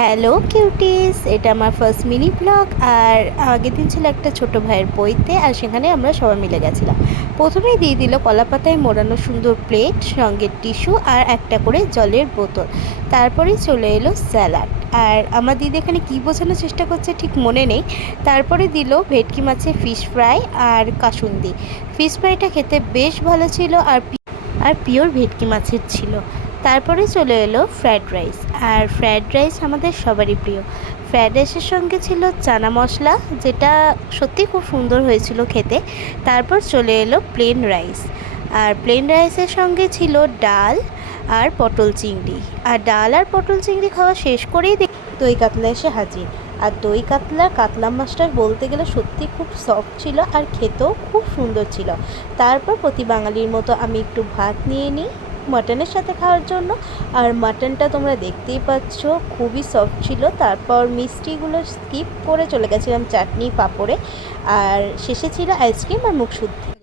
Hello cuties, এটা আমার first mini blog. আর আগের দিন ছিল একটা ছোট ভাইয়ের বইতে, আর সেখানে আমরা সবাই মিলে গেছিলাম। প্রথমেই দিয়ে দিল কলাপাতায় মোড়ানো সুন্দর প্লেট, সঙ্গে টিস্যু আর একটা করে জলের বোতল। তারপরেই চলে এলো স্যালাড। আর আমার দিদি এখানে কী বোঝানোর চেষ্টা করছে ঠিক মনে নেই। তারপরে দিল ভেটকি মাছের ফিশ ফ্রাই আর কাসুন্দি। ফিশ ফ্রাইটা খেতে বেশ ভালো ছিল, আর পিওর ভেটকি মাছের ছিল। তারপরে চলে এলো ফ্রায়েড রাইস। আর ফ্রায়েড রাইস আমাদের সবারই প্রিয়। ফ্রায়েড রাইসের সঙ্গে ছিল চানা মশলা, যেটা সত্যি খুব সুন্দর হয়েছিল খেতে। তারপর চলে এলো প্লেন রাইস। আর প্লেন রাইসের সঙ্গে ছিল ডাল আর পটল চিংড়ি। আর ডাল আর পটল চিংড়ি খাওয়া শেষ করেই দই কাতলা এসে হাজির। আর দই কাতলার কাতলা মাছটা বলতে গেলে সত্যি খুব সফট ছিল, আর খেতেও খুব সুন্দর ছিল। তারপর প্রতি বাঙালির মতো আমি একটু ভাত নিয়ে নিই মাটনের সাথে খাওয়ার জন্য। আর মাটনটা তোমরা দেখতেই পাচ্ছ, খুবই সফট ছিল। তারপর মিষ্টিগুলো স্কিপ করে চলে গেছিলাম চাটনি পাঁপড়ে। আর শেষে ছিল আইসক্রিম আর মুখশুদ্ধি।